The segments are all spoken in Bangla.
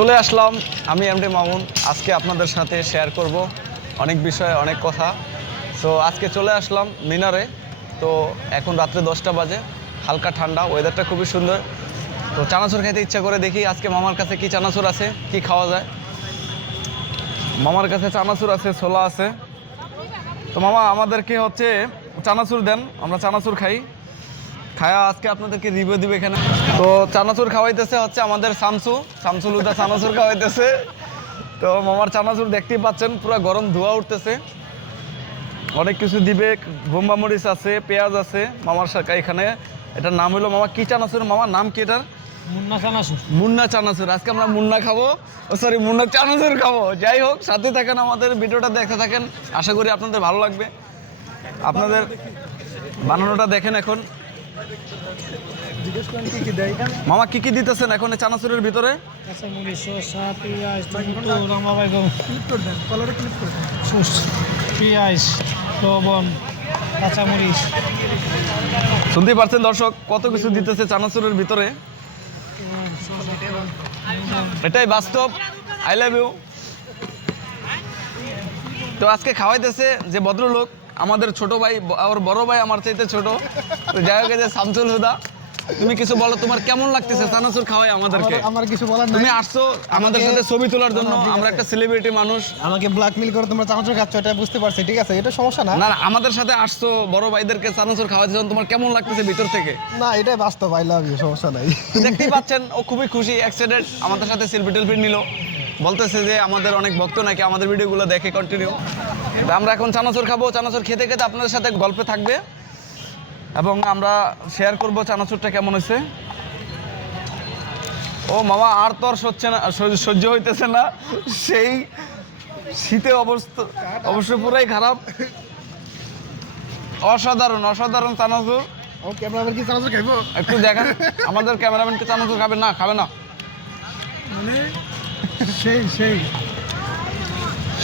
চলে আসলাম আমি এমডি মামুন। আজকে আপনাদের সাথে শেয়ার করব অনেক বিষয়, অনেক কথা। তো আজকে চলে আসলাম মিনারে। তো এখন রাত্রে 10টা বাজে, হালকা ঠান্ডা, ওয়েদারটা খুবই সুন্দর। তো চানাচুর খেতে ইচ্ছা করে, দেখি আজকে মামার কাছে কি চানাচুর আছে, কি খাওয়া যায়। মামার কাছে চানাচুর আছে, ছোলা আছে। তো মামা আমাদেরকে হচ্ছে চানাচুর দেন, আমরা চানাচুর খাই। খায়া আজকে আপনাদেরকে রিভিউ দিবে এখানে। তো চানাচুর খাওয়াইতেছে হচ্ছে আমাদের শামসুল হুদা চানাচুর খাওয়াইতেছে। তো মামার চানাচুর দেখতেই পাচ্ছেন, পুরো গরম ধোঁয়া উঠতেছে। অনেক কিছু দিবে, বোম্বা মরিচ আছে, পেঁয়াজ আছে মামার সাথে এখানে। এটার নাম হলো মামা কি চানাচুর, মামার নাম কি এটার? মুন্না চানাচুর। মুন্না চানাচুর। আজকে আমরা মুন্না খাবো, সরি মুন্না চানাচুর খাবো। যাই হোক, সাথে থাকেন, আমাদের ভিডিওটা দেখতে থাকেন, আশা করি আপনাদের ভালো লাগবে। আপনাদের বানানোটা দেখেন এখন। মামা কি কি দিতেছেন এখন এই চানাচুরের ভিতরে? পেঁয়াজ, লবণ, কাঁচামরিচ। শুনতে পারছেন দর্শক, কত কিছু দিতেছে চানাচুরের ভিতরে। এটাই বাস্তব। I love you. তো আজকে খাওয়াইতেছে যে ভদ্রলোক, আমাদের ছোট ভাই, আর বড় ভাই আমার চাইতে ছোট। তো যাই হোক, যে শামসুল হুদা, তুমি কিছু বলো, তোমার কেমন লাগতেছে চানাচুর খাওয়াই আমাদেরকে? আমার কিছু বলার নাই। তুমি আসছো আমাদের সাথে ছবি তোলার জন্য, আমরা একটা সেলিব্রিটি মানুষ। আমাকে ব্ল্যাকমেল করে তোমরা চানাচুর খাচ্ছ, এটা বুঝতে পারছি, ঠিক আছে, এটা সমস্যা না। না না, আমাদের সাথে আসছো, বড় ভাইদেরকে চানাচুর খাওয়াতে, তোমার কেমন লাগতেছে ভিতর থেকে? না, এটাই বাস্তব, আই লাভ ইউ, সমস্যা নাই। দেখতেই পাচ্ছেন, ও খুবই খুশি, এক্সাইটেড, আমাদের সাথে সেলফি টেলফি নিল। বলতেছে যে আমাদের অনেক ভক্ত নাকি, আমাদের ভিডিওগুলো দেখে কন্টিনিউ। আমরা এখন চানাচুর খাবো, চানাচুর খেতে খেতে আপনাদের সাথে গল্পে থাকবে এবং আমরা শেয়ার করব চানাচুরটা কেমন হয়েছে। ও মামা, আর তো আর সহ্য হইতেছে না, সেই শীতে অবস্থা অবশ্য পুরাই খারাপ। অসাধারণ অসাধারণ চানাচুর। ওকে, আমরা আবার কি চানাচুর খাইবো? একটু দেখেন আমাদের ক্যামেরাম্যানকে, চানাচুর খাবে না? খাবে না মানে সেই সেই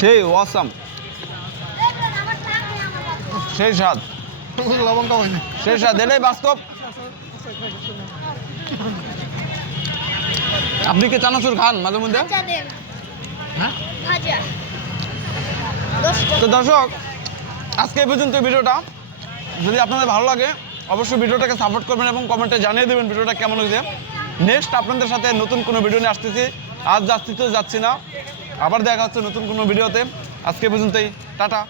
সেই ওয়াসাম, সেই স্বাদ, লবণটা হয়নি। সেই স্বাদ, এটাই বাস্তব। আপনি কি চানাচুর খান মাঝে মধ্যে? হ্যাঁ, তো দর্শক, আজকে এই পর্যন্ত ভিডিওটা। যদি আপনাদের ভালো লাগে অবশ্যই ভিডিওটাকে সাপোর্ট করবেন এবং কমেন্টে জানিয়ে দেবেন ভিডিওটা কেমন হয়েছে। নেক্সট আপনাদের সাথে নতুন কোনো ভিডিও নিয়ে আসতেছি। আজ যাচ্ছি না, আবার দেখা হচ্ছে নতুন কোনো ভিডিওতে। আজকে পর্যন্তই, টাটা।